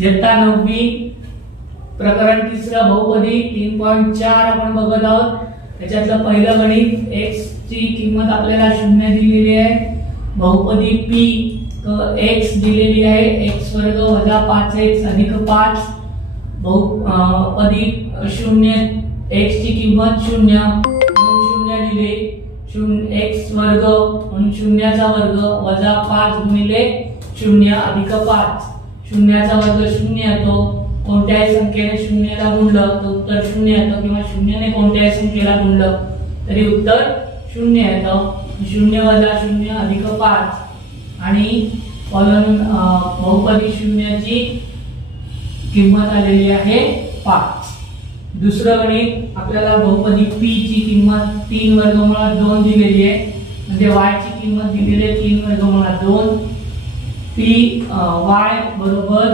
इयत्ता 9वी प्रकरण तिसरा बहुपदी 3.4 आपण बघत आहोत। त्याच्यातलं पहिलं गणित x ची किंमत आपल्याला 0 दिलेली आहे। बहुपदी p x दिलेली आहे x वर्ग वजा 5x अधिक 5। बहुपदी 0 x ची किंमत 0 दिले 0 x वर्ग म्हणून 0 चा वर्ग वजा 5 गुणिले 0 अधिक 5। 0 चा वर्ग 0 येतो, कोणत्याही संख्येने 0 ला गुणलं तर उत्तर 0 येतं, किंवा 0 ने कोणत्याही संख्येला गुणलं तरी उत्तर 0 येतं। 0 वजा 0 अधिक 5 आणि बहुपदी 0 ची किंमत आलेली आहे 5। दुसरं गणित आपल्याला बहुपदी p ची किंमत 3 वर्गमुळात 2 दिलेली आहे, म्हणजे y ची किंमत दिलेली आहे 3 वर्गमुळात 2। p y बरोबर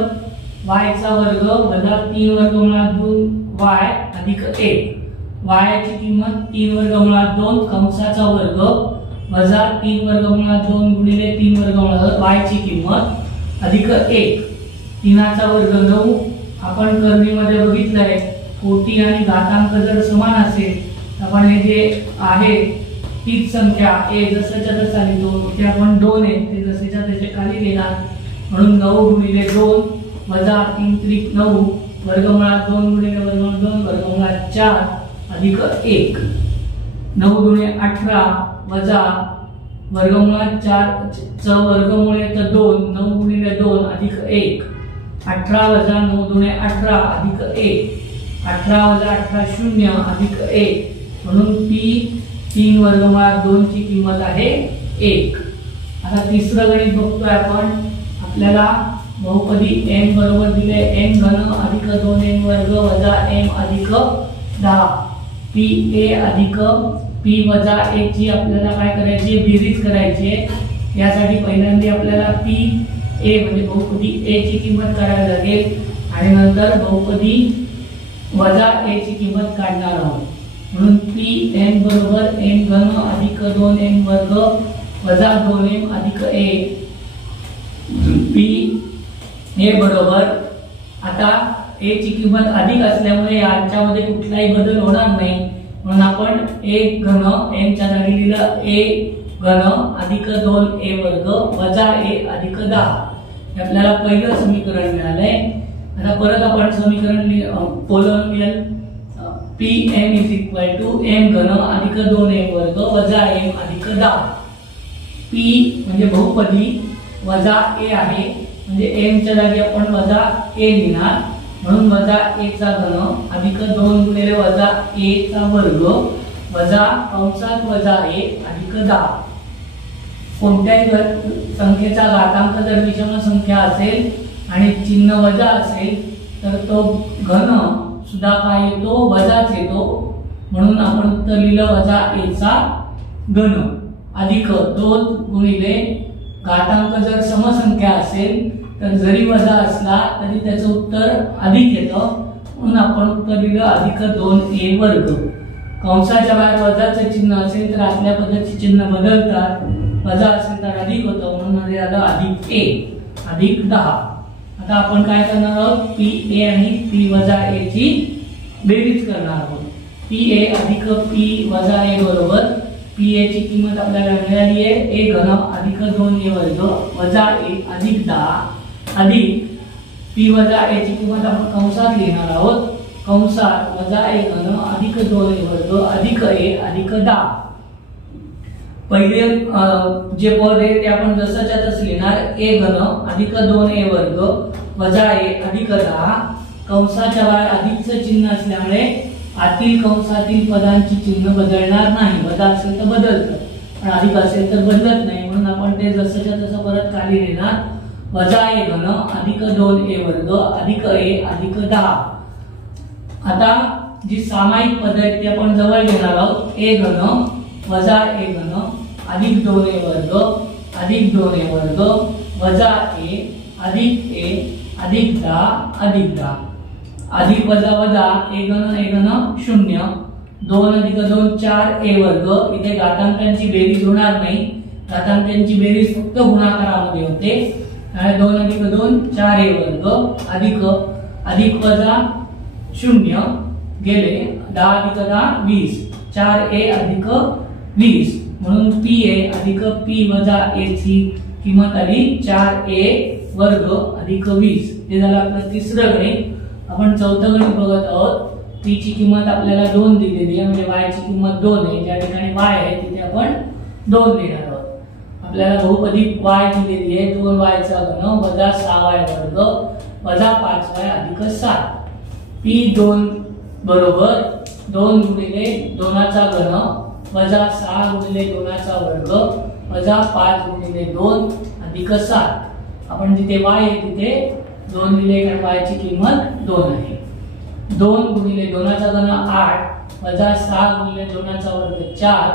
y चा वर्ग वजा 3 वर्गमुळात 2y अधिक 1। y ची किंमत 3 वर्गमुळात 2 कंसाचा वर्ग वजा 3 वर्गमुळात 2 गुणिले 3 वर्गमुळात y ची किंमत अधिक 1। 3 चा वर्ग 9। आपण करणीमध्ये बघितलंय कोटी आणि घातांक जर समान असेल आपण हे जे आहे तीच संख्या a जसंच्या तसं लिहितो, इथे आपण 2 आहे ते जसेच्या तसे खाली लिहिणार, म्हणून 9 गुणिले 2 वजा 3 त्रिक 9 वर्गमुळात 2 गुणिले वर्गमुळात 2 वर्गमुळात 4 अधिक 1। 9 गुणिले 18 वजा वर्गमुळात 4 चा वर्गमूळ येतं 2, 9 गुणिले 2 अधिक 1। 18 वजा 9 गुणिले 18 अधिक 1। 18 वजा 18 0 अधिक 1, म्हणून p 3 वर्गमुळात 2 ची किंमत आहे 1। आता तिसरं गणित बघतोय आपण। आपल्याला बहुपदी m बरोबर दिले m घन अधिक 2m वर्ग वजा m अधिक 10। p a अधिक p वजा a ची आपल्याला काय करायची, बेरीज करायची आहे। यासाठी पहिल्यांदा आपल्याला p a म्हणजे बहुपदी a ची किंमत काढावी लागेल आणि नंतर बहुपदी वजा a ची किंमत काढणार आहोत। म्हणून pn बरोबर m घन अधिक 2m वर्ग वजा 2m अधिक a। p a बरोबर आता a ची किंमत अधिक असल्यामुळे यांच्यामध्ये कुठलाही बदल होणार नाही, म्हणून आपण a घन m च्या जागी लिहिलं a घन अधिक 2a वर्ग वजा a अधिक 10। आपल्याला पहिलं समीकरण मिळालंय। आता परत आपण समीकरण पोलवियल pm m घन अधिक 2m वर्ग वजा m अधिक 10। p म्हणजे बहुपदी वजा a आहे, म्हणजे m च्या जागी आपण वजा a लिहिणार, म्हणून वजा a चा घन अधिक 2 गुणिले वजा a चा वर्ग वजा कंसात वजा a अधिक 10। कोणत्याही संख्येचा घातांक जर विषम संख्या असेल आणि चिन्ह वजा असेल तर तो घन सुद्धा काय येतो, वजाच येतो, म्हणून आपण उत्तर लिहिलं वजा a चा घन अधिक 2 गुणिले घातांक जर समसंख्या असेल तर जरी वजा असला तरी त्याचं उत्तर अधिक येतं, म्हणून आपण उत्तर लिहिलं अधिक 2a वर्ग। कंसाच्या बाहेर वजाचं चिन्ह असेल तर आपल्या पद्धतीचे चिन्ह बदलतात, वजा असेल तर अधिक होतं, म्हणून हे आलं अधिक a अधिक 10। आता आपण काय करणार आहोत, p a आणि p वजा a ची बेरीज करणार आहोत। p a अधिक p वजा a बरोबर p a ची किंमत आपल्याला मिळाली आहे a घन अधिक 2a वर्ग वजा a अधिक 10 अधिक p वजा a ची किंमत आपण कंसात लिहिणार आहोत, कंसात वजा a घन अधिक 2a वर्ग अधिक a अधिक 10। पहिले जे पद आहे ते आपण जसंच्या तसं लिहिणार, a घन अधिक 2a वर्ग वजा a अधिक 10। कंसाच्या बाहेर अधिकचं चिन्ह असल्यामुळे आतील कंसातील पदांची चिन्ह बदलणार नाही, वजा असेल तर बदलतं पण अधिक असेल तर बदलत नाही, म्हणून आपण ते जसंच्या तसं परत खाली लिहिणार, वजा a घन अधिक 2a वर्ग अधिक a अधिक 10। आता जी सामायिक पद आहेत ते आपण जवळ घेणार आहोत, a घन वजा a घन अधिक 2a वर्ग अधिक 2a वर्ग वजा a अधिक a अधिक 10 अधिक 10। अधिक वजा वजा a घन 0, 2 अधिक 2 4a वर्ग। इथे घातांकांची बेरीज होणार नाही, घातांकांची बेरीज फक्त गुणाकारामध्ये होते। 2 अधिक 2 4a वर्ग अधिक वजा 0 गेले 10 अधिक 10 20 4a अधिक 20 म्हणून pa अधिक p वजा a ची किंमत आली 4a वर्ग अधिक 20. हे झालं आपलं तिसरं गणित. आपण चौथं गणित बघत आहोत. p ची किंमत आपल्याला 2 दिलेली आहे, म्हणजे y ची किंमत 2 आहे. ज्या ठिकाणी y आहे तिथे आपण 2 लिहिणार आहोत. आपल्याला बहुपदी y दिलेली आहे 2y चा घन वजा 6y वर्ग वजा 5y अधिक 7. p2 बरोबर 2 गुणिले 2 चा घन वजा 6 गुणिले 2 चा वर्ग वजा 5 गुणिले 2 अधिक 7. आपण जिथे y आहे तिथे 2 लिहिले कारण y ची किंमत 2 आहे. 2 गुणिले 2 चा घन 8 वजा 6 गुणिले 2 चा वर्ग 4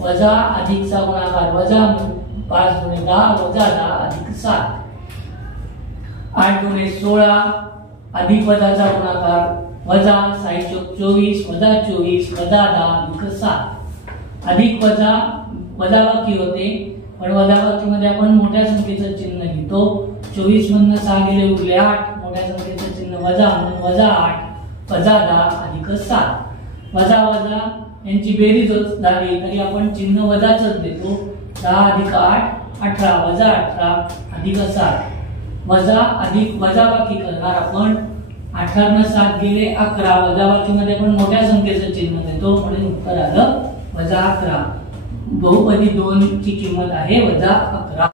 वजा अधिकचा गुणाकार वजा 5 गुणिले 10 वजा 10 अधिक 7. 8 गुणिले 16 अधिक वजाचा गुणाकार वजा 6 चौक 24 वजा 24 वजा 10 अधिक 7. अधिक वजा वजाबाकी होते, पण वजाबाकी मध्ये आपण मोठ्या संख्येचं चिन्ह घेतो. 24 मधून 6 गेले उरले 8, मोठ्या संख्येचं चिन्ह वजा म्हणून वजा 8 वजा 10 अधिक 7. वजा वजा यांची बेरीज झाली तरी आपण चिन्ह वजाच देतो. 10 अधिक 8 18 वजा 18 अधिक 7. वजा अधिक वजाबाकी करणार आपण. 18 न 7 गेले 11, वजाबाकी मध्ये आपण मोठ्या संख्येचं चिन्ह देतो म्हणून उत्तर आलं वजा 11. बहुपदी 2 ची किंमत आहे वजा 11.